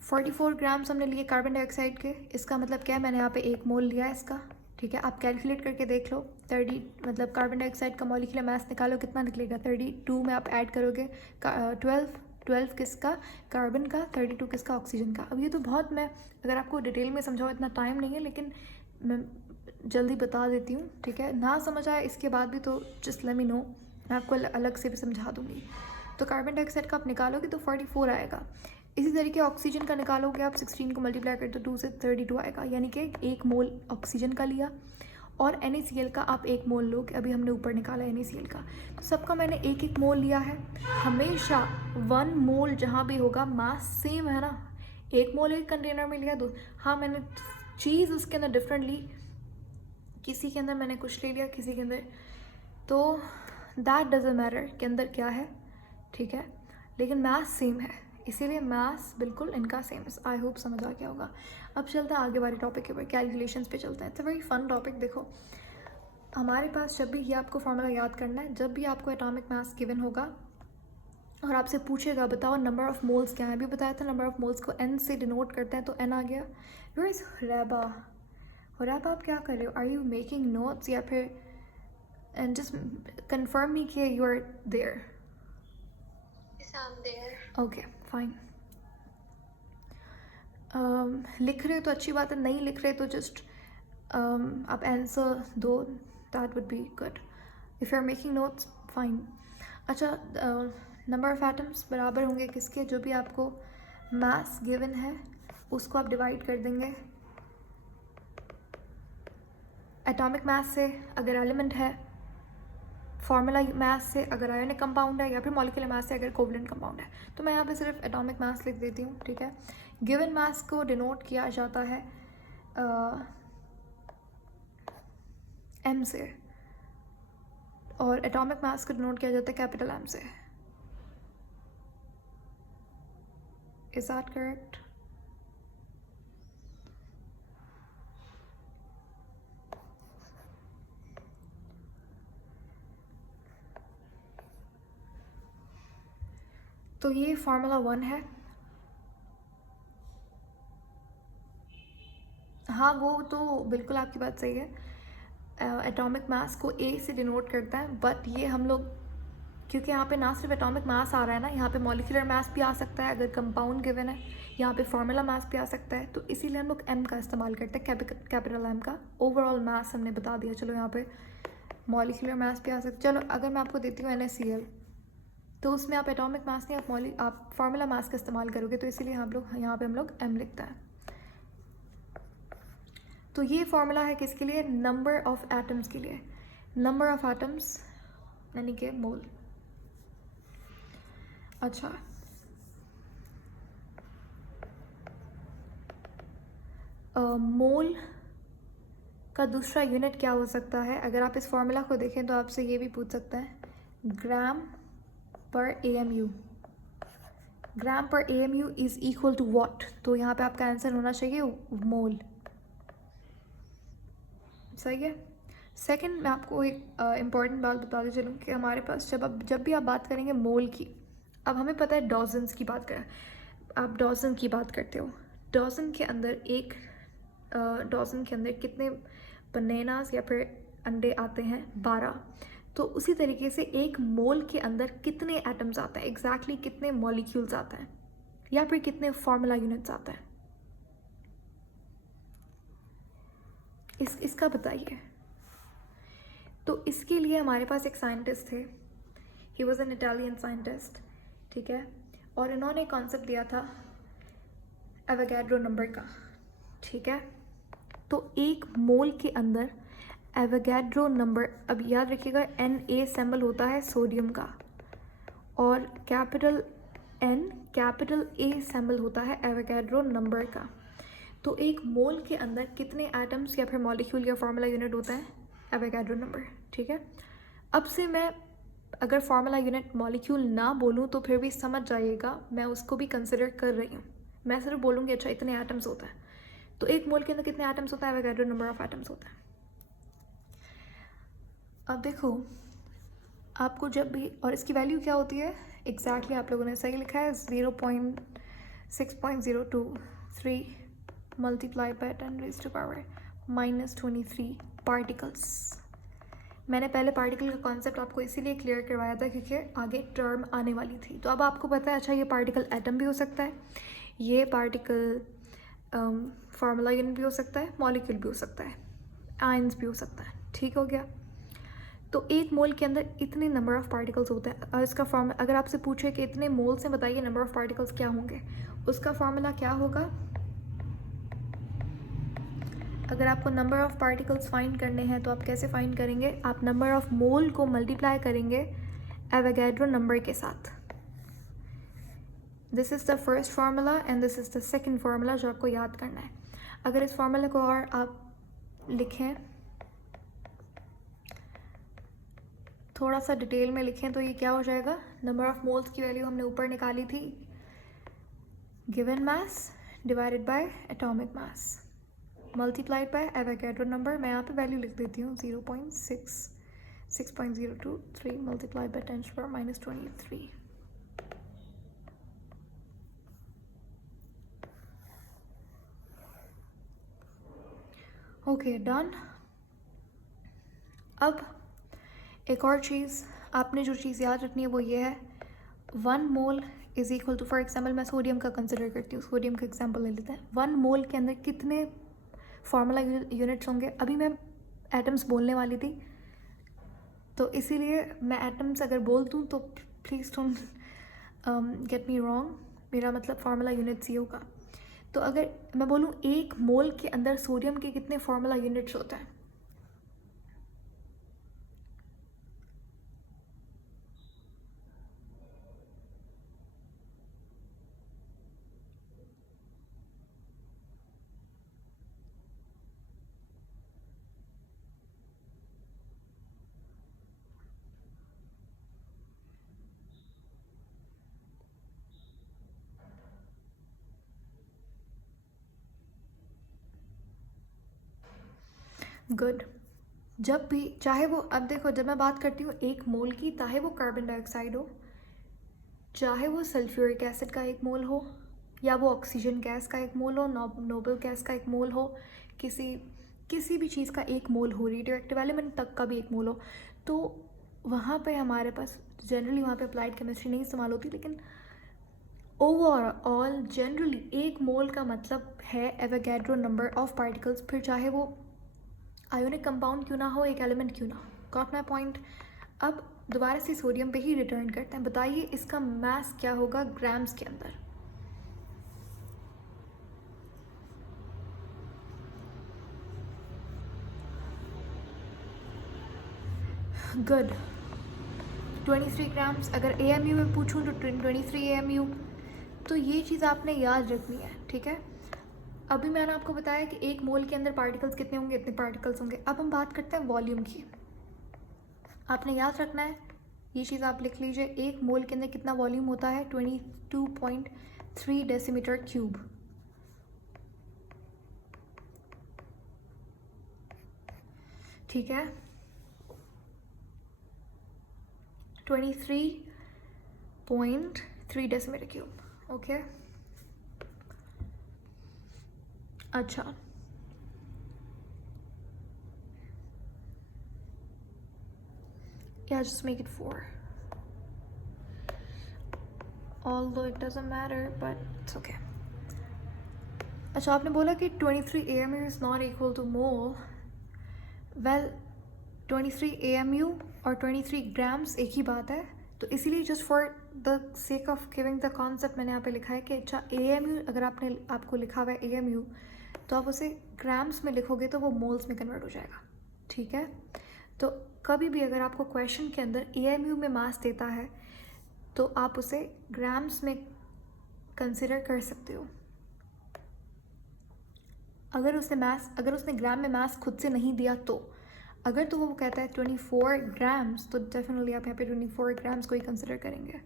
44 ग्राम्स हमने लिए कार्बन डाइऑक्साइड के, इसका मतलब क्या है? मैंने यहाँ पे 1 मोल लिया है इसका, ठीक है। आप कैलकुलेट करके देख लो, 30 मतलब कार्बन डाइऑक्साइड का मॉलिक्यूलर मास निकालो, कितना निकलेगा? 32 में आप ऐड करोगे 12 किसका? कार्बन का, 32 किसका? ऑक्सीजन का। अब ये तो बहुत, मैं अगर आपको डिटेल में समझाऊँ इतना टाइम नहीं है, लेकिन मैं जल्दी बता देती हूँ, ठीक है। ना समझ आए इसके बाद भी तो जस्ट लेट मी नो, मैं आपको अलग से भी समझा दूँगी। तो कार्बन डाइऑक्साइड का आप निकालोगे तो 44 आएगा। इसी तरीके ऑक्सीजन का निकालोगे आप, 16 को मल्टीप्लाई करते तो 2 से 32 आएगा, यानी कि 1 मोल ऑक्सीजन का लिया। और NaCl का आप 1 मोल लो, अभी हमने ऊपर निकाला NaCl का, तो सबका मैंने 1 मोल लिया है। हमेशा 1 मोल जहाँ भी होगा मास सेम है ना, 1 मोल एक कंटेनर में लिया, 2। हाँ मैंने चीज़ उसके अंदर डिफरेंट ली, किसी के अंदर मैंने कुछ ले लिया, किसी के अंदर, तो दैट डजंट मैटर के अंदर क्या है, ठीक है, लेकिन मास सेम है, इसीलिए मास बिल्कुल इनका सेम है। आई होप समझ आ गया होगा। अब चलते हैं आगे वाले टॉपिक के ऊपर, कैलकुलेशंस पे चलते हैं। It's a very fun topic. देखो हमारे पास जब भी ये आपको फॉर्मूला याद करना है, जब भी आपको एटॉमिक मास गिवन होगा और आपसे पूछेगा बताओ नंबर ऑफ मोल्स क्या है, अभी बताया था नंबर ऑफ मोल्स को n से डिनोट करते हैं, तो n आ गया। Where is हुरैबा? हुरैबा आप क्या कर रहे हो? आर यू मेकिंग नोट्स या फिर एंड जस्ट कंफर्म मी कि you are there? Yes, I'm there. Okay fine. लिख रहे हो तो अच्छी बात है, नहीं लिख रहे तो जस्ट आप आंसर दो, that would be good. If you are making notes fine. अच्छा, नंबर ऑफ एटम्स बराबर होंगे किसके? जो भी आपको मास गिवन है उसको आप डिवाइड कर देंगे एटॉमिक मास से अगर एलिमेंट है, फार्मूला मास से अगर आयोनिक कंपाउंड है, या फिर मॉलिक्यूलर मास से अगर कोवलेंट कंपाउंड है। तो मैं यहाँ पे सिर्फ एटॉमिक मास लिख देती हूँ, ठीक है। गिवन मास को डिनोट किया जाता है m से, और एटॉमिक मास को डिनोट किया जाता है कैपिटल M से। Is that correct? तो ये फार्मूला 1 है। हाँ वो तो बिल्कुल आपकी बात सही है, एटॉमिक मास को A से डिनोट करता है, बट ये हम लोग क्योंकि यहाँ पे ना सिर्फ एटॉमिक मास आ रहा है ना, यहाँ पे मॉलिक्यूलर मास भी आ सकता है अगर कंपाउंड गिवन है, यहाँ पे फार्मूला मास भी आ सकता है, तो इसीलिए हम लोग M का इस्तेमाल करते हैं, कैपिटल M का। ओवरऑल मास हमने बता दिया। चलो यहाँ पे मॉलिक्यूलर मास भी आ सकता है। चलो अगर मैं आपको देती हूँ NaCl, तो उसमें आप एटॉमिक मास नहीं, आप फार्मूला मास का इस्तेमाल करोगे, तो इसीलिए हम लोग यहाँ पे हम लोग M लिखता है। तो ये फार्मूला है किसके लिए? नंबर ऑफ एटम्स के लिए। नंबर ऑफ एटम्स यानी कि मोल। अच्छा, मोल का दूसरा यूनिट क्या हो सकता है? अगर आप इस फार्मूला को देखें तो आपसे ये भी पूछ सकता है, ग्राम पर AMU। ग्राम पर AMU is equal to what? तो यहाँ पे आपका आंसर होना चाहिए मोल। सही है। सेकंड, मैं आपको एक इम्पॉर्टेंट बात बताते चलूँ कि हमारे पास जब भी आप बात करेंगे मोल की, अब हमें पता है डॉजन्स की बात करें, आप डॉजन की बात करते हो, डॉजन के अंदर डॉजन के अंदर कितने बनानास या फिर अंडे आते हैं? 12। तो उसी तरीके से एक मोल के अंदर कितने एटम्स आते हैं, एग्जैक्टली कितने मॉलिक्यूल्स आते हैं, या फिर कितने फार्मूला यूनिट्स आते हैं, इसका बताइए। तो इसके लिए हमारे पास एक साइंटिस्ट थे, he was an Italian scientist, ठीक है, और इन्होंने कॉन्सेप्ट दिया था एवोगैड्रो नंबर का, ठीक है। तो एक मोल के अंदर एवोगैड्रो नंबर, अब याद रखिएगा Na सिंबल होता है सोडियम का, और capital N capital A symbol होता है एवोगैड्रो नंबर का। तो एक मोल के अंदर कितने एटम्स या फिर मॉलिक्यूल या फार्मूला यूनिट होता है? एवोगैड्रो नंबर, ठीक है। अब से मैं अगर फार्मूला यूनिट मॉलिक्यूल ना बोलूँ तो फिर भी समझ जाइएगा, मैं उसको भी कंसिडर कर रही हूँ। मैं सिर्फ बोलूँगी अच्छा इतने एटम्स होता है, तो एक मोल के अंदर कितने एटम्स होता है? एवोगैड्रो नंबर ऑफ एटम्स होता है। अब देखो आपको जब भी, और इसकी वैल्यू क्या होती है एग्जैक्टली आप लोगों ने सही लिखा है, 0.6.023 मल्टीप्लाई बाय 10⁻⁻³ पार्टिकल्स। मैंने पहले पार्टिकल का कॉन्सेप्ट आपको इसीलिए क्लियर करवाया था क्योंकि आगे टर्म आने वाली थी। तो अब आपको पता है अच्छा ये पार्टिकल एटम भी हो सकता है, ये पार्टिकल फार्मूला यूनिट भी हो सकता है, मॉलिक्यूल भी हो सकता है, आयंस भी हो सकता है, ठीक हो गया। तो एक मोल के अंदर इतने नंबर ऑफ पार्टिकल्स होते हैं, और इसका फॉर्मूला अगर आपसे पूछे कि इतने मोल से बताइए नंबर ऑफ पार्टिकल्स क्या होंगे, उसका फॉर्मूला क्या होगा? अगर आपको नंबर ऑफ पार्टिकल्स फाइंड करने हैं तो आप कैसे फाइंड करेंगे? आप नंबर ऑफ मोल को मल्टीप्लाई करेंगे एवोगैड्रो नंबर के साथ। This is the first formula and this is the second formula जो आपको याद करना है। अगर इस फार्मूला को और आप लिखें थोड़ा सा डिटेल में लिखें तो ये क्या हो जाएगा, नंबर ऑफ मोल्स की वैल्यू हमने ऊपर निकाली थी, given mass divided by atomic mass multiplied by Avogadro number. मैं यहाँ पे वैल्यू लिख देती हूँ 0.6.023 मल्टीप्लाइड बाय 10⁻⁻23। Okay done. अब एक और चीज़ आपने जो चीज़ याद रखनी है वो ये है, 1 mole is equal to, for example मैं सोडियम का कंसिडर करती हूँ, सोडियम का एग्जाम्पल ले लेते हैं। 1 मोल के अंदर कितने फार्मूला यूनिट्स होंगे। अभी मैं एटम्स बोलने वाली थी, तो इसीलिए मैं एटम्स अगर बोल दूँ तो please don't get me wrong, मेरा मतलब फार्मूला यूनिट्स ही होगा। तो अगर मैं बोलूँ 1 मोल के अंदर सोडियम के कितने फार्मूला यूनिट्स होते हैं, गुड। जब भी चाहे वो, अब देखो जब मैं बात करती हूँ 1 मोल की, चाहे वो कार्बन डाइऑक्साइड हो, चाहे वो सल्फ्यूरिक एसिड का 1 मोल हो, या वो ऑक्सीजन गैस का 1 मोल हो, नोबल गैस का 1 मोल हो, किसी भी चीज़ का 1 मोल हो, रेडियो एक्टिव एलिमेंट तक का भी 1 मोल हो, तो वहाँ पे हमारे पास जनरली वहाँ पे अप्लाइड केमिस्ट्री नहीं इस्तेमाल होती, लेकिन ओवरऑल जनरली 1 मोल का मतलब है एवोगैड्रो नंबर ऑफ पार्टिकल्स, फिर चाहे वो आयोनिक कंपाउंड क्यों ना हो, एक एलिमेंट क्यों ना हो। Got my point. अब दोबारा से सोडियम पे ही रिटर्न करते हैं। बताइए इसका मास क्या होगा ग्राम्स के अंदर। Good, 23 grams. अगर AMU में पूछूं तो 23 AMU। तो ये चीज़ आपने याद रखनी है, ठीक है। अभी मैंने आपको बताया कि 1 मोल के अंदर पार्टिकल्स कितने होंगे, इतने पार्टिकल्स होंगे। अब हम बात करते हैं वॉल्यूम की। आपने याद रखना है, ये चीज़ आप लिख लीजिए, 1 मोल के अंदर कितना वॉल्यूम होता है, 22.3 डेसीमीटर क्यूब। ठीक है, 23.3 डेसीमीटर क्यूब। ओके, अच्छा yeah, just make it 4, although it doesn't matter but it's okay. अच्छा, आपने बोला कि 23 AMU is not equal to mole. well 23 AMU और 23 ग्राम्स एक ही बात है, तो इसीलिए just for the sake of giving the concept मैंने यहाँ पे लिखा है कि अच्छा AMU अगर आपको लिखा हुआ है AMU, तो आप उसे ग्राम्स में लिखोगे तो वो मोल्स में कन्वर्ट हो जाएगा। ठीक है, तो कभी भी अगर आपको क्वेश्चन के अंदर AMU में मास देता है तो आप उसे ग्राम्स में कंसिडर कर सकते हो। अगर उसने ग्राम में मास खुद से नहीं दिया तो, अगर तो वो कहता है 24 ग्राम्स, तो डेफिनेटली आप यहाँ पे 24 ग्राम्स को ही कंसिडर करेंगे।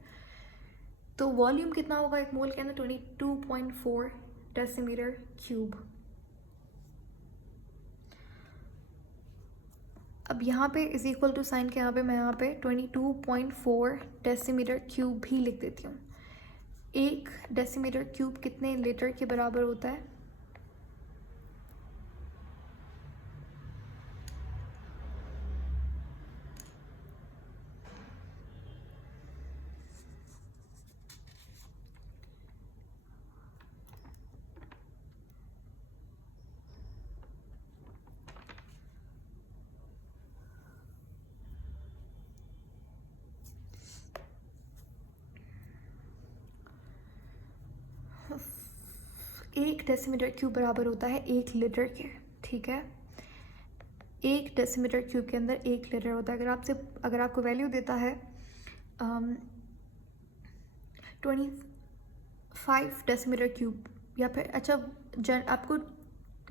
तो वॉल्यूम कितना होगा 1 मोल के अंदर, 22.4 डेसीमीटर क्यूब। अब यहाँ पे इज इक्वल टू साइन के यहाँ पे मैं यहाँ पे 22.4 डेसीमीटर क्यूब भी लिख देती हूँ। 1 डेसीमीटर क्यूब कितने लीटर के बराबर होता है, एक डेसीमीटर क्यूब बराबर होता है 1 लीटर के। ठीक है, 1 डेसीमीटर क्यूब के अंदर 1 लीटर होता है। अगर आपको वैल्यू देता है 25 डेसीमीटर क्यूब, या फिर अच्छा आपको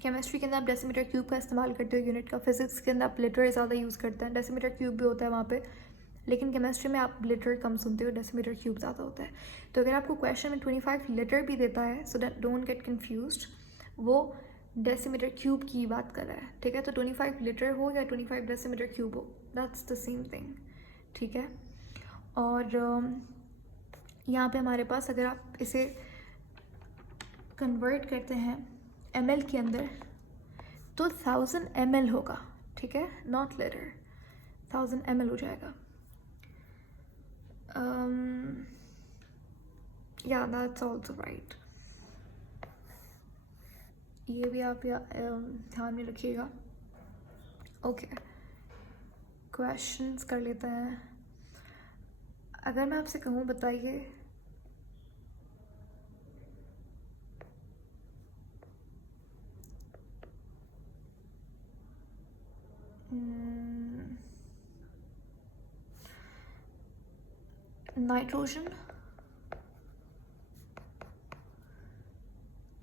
केमिस्ट्री के अंदर आप डेसीमीटर क्यूब का इस्तेमाल करते हो यूनिट का, फिजिक्स के अंदर आप लीटर ज़्यादा यूज़ करते हैं, डेसीमीटर क्यूब भी होता है वहाँ पे। लेकिन केमिस्ट्री में आप लीटर कम सुनते हो, डेसीमीटर क्यूब ज़्यादा होता है। तो अगर आपको क्वेश्चन में 25 लीटर भी देता है, so that don't get confused, वो डेसीमीटर क्यूब की बात कर रहा है, ठीक है। तो 25 लीटर हो या 25 डेसीमीटर क्यूब हो, दैट्स द सेम थिंग, ठीक है। और यहाँ पे हमारे पास अगर आप इसे कन्वर्ट करते हैं ml के अंदर, तो 1000 ml होगा, ठीक है, नॉट लीटर, 1000 ml हो जाएगा। या दैट्स ऑल्सो राइट, ये भी आप ध्यान में रखिएगा। ओके, क्वेश्चंस कर लेते हैं। अगर मैं आपसे कहूँ बताइए नाइट्रोजन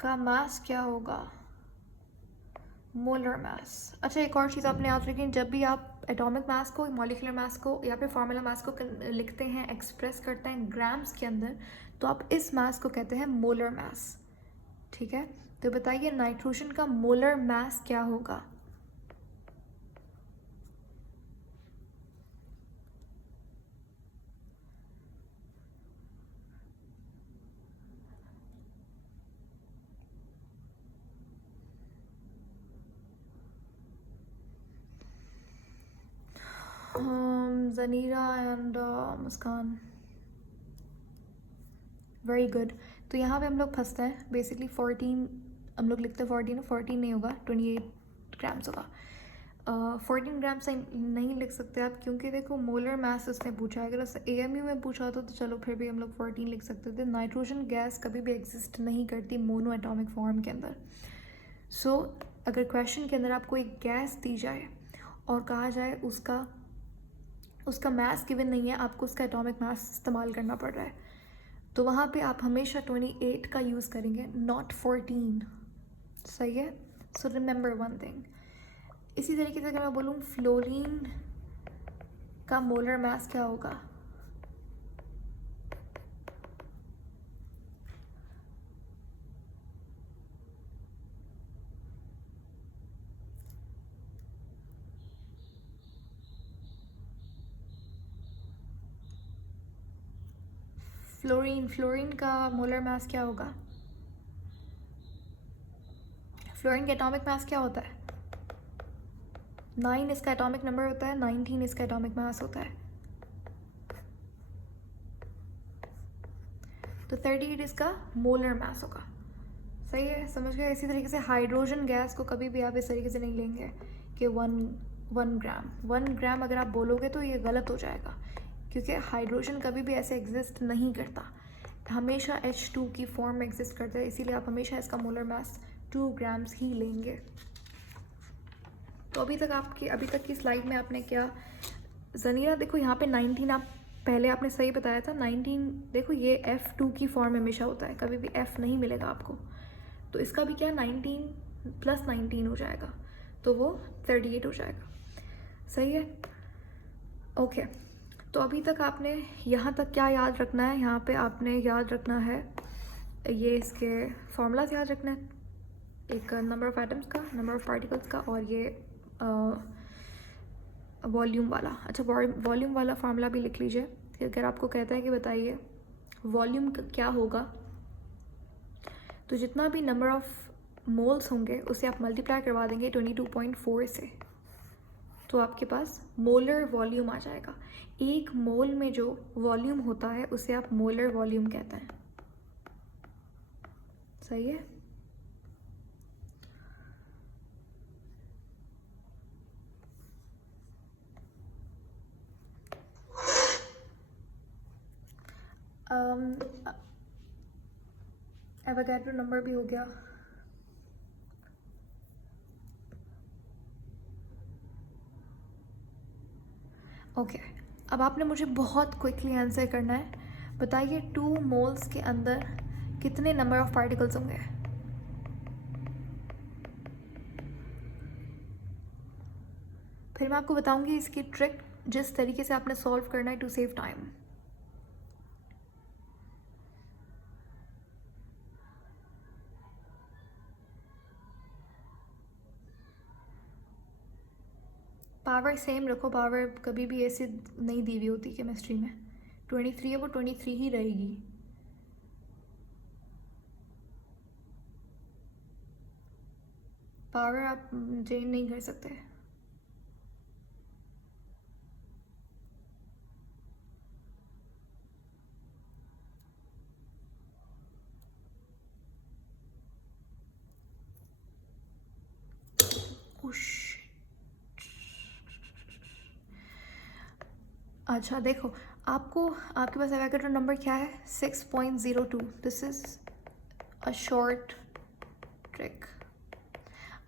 का मास क्या होगा, मोलर मास। अच्छा, एक और चीज़ आपने याद रखी, जब भी आप एटॉमिक मास को, मॉलिक्यूलर मास को या फिर फार्मूला मास को लिखते हैं, एक्सप्रेस करते हैं ग्राम्स के अंदर, तो आप इस मास को कहते हैं मोलर मास, ठीक है। तो बताइए नाइट्रोजन का मोलर मास क्या होगा। ज़नीरा एंड मुस्कान, वेरी गुड। तो यहाँ पे हम लोग फंसते हैं बेसिकली 14, हम लोग लिखते हैं 14, 14 नहीं होगा, 28 ग्राम्स होगा। 14 ग्राम से नहीं लिख सकते आप, क्योंकि देखो मोलर मास उसने पूछा है, अगर उसने AMU में पूछा होता तो चलो फिर भी हम लोग 14 लिख सकते थे। नाइट्रोजन गैस कभी भी एग्जिस्ट नहीं करती मोनो एटॉमिक फॉर्म के अंदर। सो अगर क्वेश्चन के अंदर आपको एक गैस दी जाए और कहा जाए उसका मास गिवन नहीं है, आपको उसका एटॉमिक मास इस्तेमाल करना पड़ रहा है, तो वहाँ पे आप हमेशा 28 का यूज़ करेंगे, नॉट 14, सही है। So remember one thing. इसी तरीके से अगर मैं बोलूँ फ्लोरीन का मोलर मास क्या होगा, फ्लोरीन का मोलर मास क्या होगा, फ्लोरीन का एटॉमिक मास क्या होता है, 9 इसका एटॉमिक नंबर होता है, 19 इसका एटॉमिक मास होता है, तो 38 इसका मोलर मास होगा, सही है, समझ गए। इसी तरीके से हाइड्रोजन गैस को कभी भी आप इस तरीके से नहीं लेंगे कि वन ग्राम अगर आप बोलोगे तो ये गलत हो जाएगा, क्योंकि हाइड्रोजन कभी भी ऐसे एग्जिस्ट नहीं करता, हमेशा H2 की फॉर्म में एग्जिस्ट करता है, इसीलिए आप हमेशा इसका मोलर मास 2 ग्राम्स ही लेंगे। तो अभी तक की स्लाइड में आपने क्या, ज़नीरा देखो यहाँ पे 19 आप पहले आपने सही बताया था, 19 देखो ये F2 की फॉर्म हमेशा होता है, कभी भी F नहीं मिलेगा आपको, तो इसका भी क्या 19 + 19 हो जाएगा, तो वो 38 हो जाएगा, सही है। ओके, तो अभी तक आपने यहाँ तक क्या याद रखना है, यहाँ पे आपने याद रखना है ये इसके फॉर्मूलाज याद रखना है, एक नंबर ऑफ़ एटम्स का, नंबर ऑफ़ पार्टिकल्स का, और ये वॉल्यूम वाला। अच्छा, वॉल्यूम वाला फार्मूला भी लिख लीजिए। अगर आपको कहता है कि बताइए वॉल्यूम क्या होगा, तो जितना भी नंबर ऑफ मोल्स होंगे उसे आप मल्टीप्लाई करवा देंगे 22.4 से, तो आपके पास मोलर वॉल्यूम आ जाएगा। एक मोल में जो वॉल्यूम होता है उसे आप मोलर वॉल्यूम कहते हैं, सही है। एवोगैड्रो नंबर भी हो गया। ओके, अब आपने मुझे बहुत क्विकली आंसर करना है। बताइए 2 मोल्स के अंदर कितने नंबर ऑफ पार्टिकल्स होंगे। फिर मैं आपको बताऊंगी इसकी ट्रिक जिस तरीके से आपने सॉल्व करना है to save time. Power same रखो, पावर कभी भी ऐसे नहीं दी हुई होती केमिस्ट्री में। 23 है वो 23 ही रहेगी। पावर आप चेंज नहीं कर सकते। अच्छा देखो, आपको आपके पास एवोगैड्रो नंबर क्या है? 6.02। This is a short trick.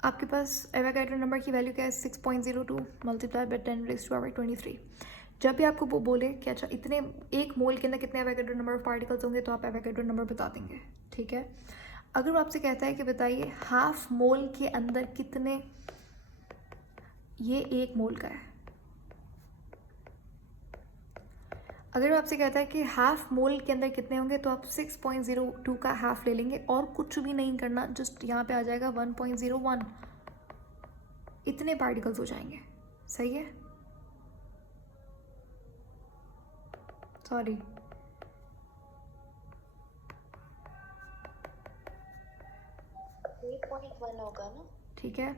आपके पास एवोगैड्रो नंबर की वैल्यू क्या है? 6.02 मल्टीप्लाई बाय 10⁻23। जब भी आपको वो बोले कि अच्छा इतने एक मोल के अंदर कितने एवोगैड्रो नंबर ऑफ पार्टिकल्स होंगे, तो आप एवोगैड्रो नंबर बता देंगे, ठीक है। अगर वो आपसे कहता है कि बताइए हाफ मोल के अंदर कितने, ये एक मोल का है, अगर वो आपसे कहता है कि हाफ मोल के अंदर कितने होंगे, तो आप 6.02 का हाफ ले लेंगे और कुछ भी नहीं करना, जस्ट यहाँ पे आ जाएगा 1.01, इतने पार्टिकल्स हो जाएंगे। सही है, सॉरी 8.1 होगा ना? ठीक है।